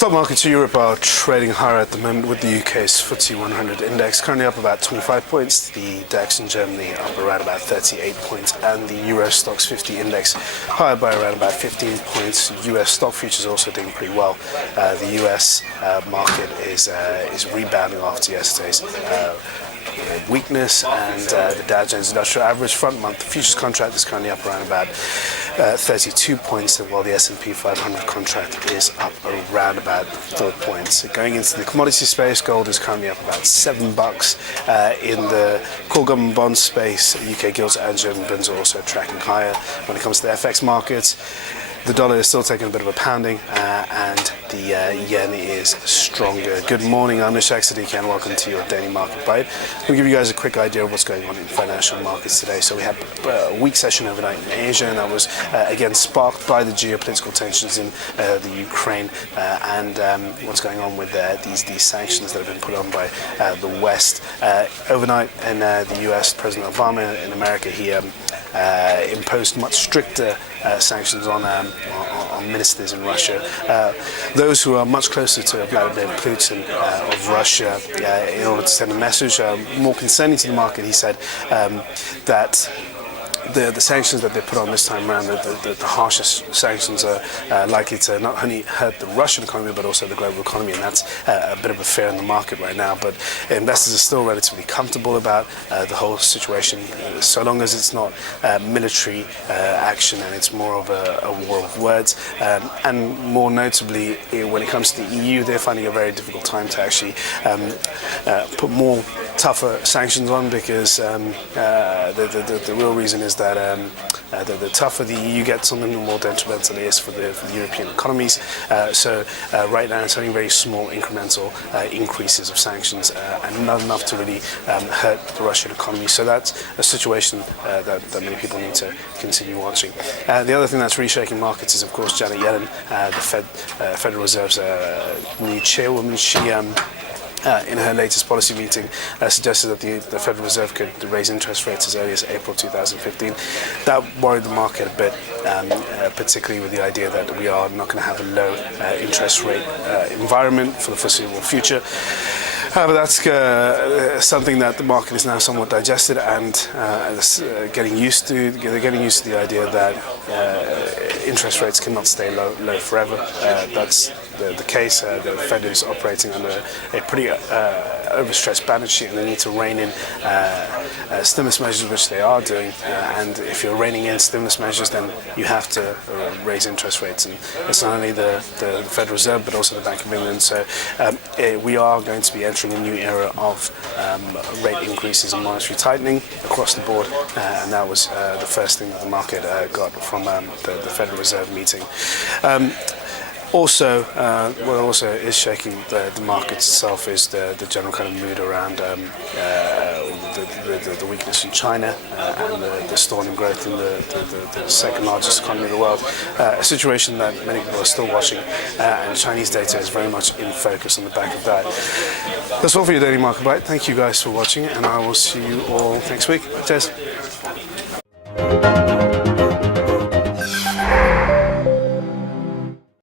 Stock markets in Europe are trading higher at the moment, with the UK's FTSE 100 index currently up about 25 points, the DAX in Germany up around about 38 points, and the Euro Stoxx 50 index higher by around about 15 points. US stock futures also doing pretty well. The US market is rebounding after yesterday's weakness, and the Dow Jones Industrial Average front month futures contract is currently up around about 32 points, while the S&P 500 contract is up around about 4 points. Going into the commodity space, gold is currently up about $7. In the core government bond space, UK gilts and German bonds are also tracking higher. When it comes to the FX markets, the dollar is still taking a bit of a pounding, and the yen is stronger. Good morning, I'm Nishak Siddiqui, and welcome to your Daily Market Bite. We'll give you guys a quick idea of what's going on in financial markets today. So we had a weak session overnight in Asia, and that was again sparked by the geopolitical tensions in the Ukraine and what's going on with these sanctions that have been put on by the West. Overnight in the US, President Obama in America, he imposed much stricter sanctions on ministers in Russia. Those who are much closer to Vladimir Putin of Russia, in order to send a message more concerning to the market, he said that the sanctions that they put on this time around, the harshest sanctions, are likely to not only hurt the Russian economy but also the global economy, and that's a bit of a fear in the market right now. But investors are still relatively comfortable about the whole situation, so long as it's not military action and it's more of a war of words. And more notably, when it comes to the EU, they're finding a very difficult time to actually put more tougher sanctions on, because the real reason is that the tougher the EU gets on them, the more detrimental it is for the European economies. So right now it's only very small incremental increases of sanctions, and not enough to really hurt the Russian economy. So that's a situation that many people need to continue watching. The other thing that's reshaking markets is, of course, Janet Yellen, the Federal Reserve's new chairwoman. She in her latest policy meeting suggested that the Federal Reserve could raise interest rates as early as April 2015. That worried the market a bit, particularly with the idea that we are not going to have a low interest rate environment for the foreseeable future. However, that's something that the market is now somewhat digested and getting used to. They're getting used to the idea that interest rates cannot stay low forever. That's the case. The Fed is operating under a pretty overstretched balance sheet, and they need to rein in stimulus measures, which they are doing. And if you're reining in stimulus measures, then you have to raise interest rates. And it's not only the Federal Reserve, but also the Bank of England. So we are going to be entering a new era of rate increases and monetary tightening across the board. And that was the first thing that the market got from the Federal Reserve meeting. Also, what also is shaking the markets itself is the general kind of mood around the weakness in China and the stalling growth in the second largest economy of the world. A situation that many people are still watching, and Chinese data is very much in focus on the back of that. That's all for your Daily Market Bite. Thank you guys for watching, and I will see you all next week. Cheers.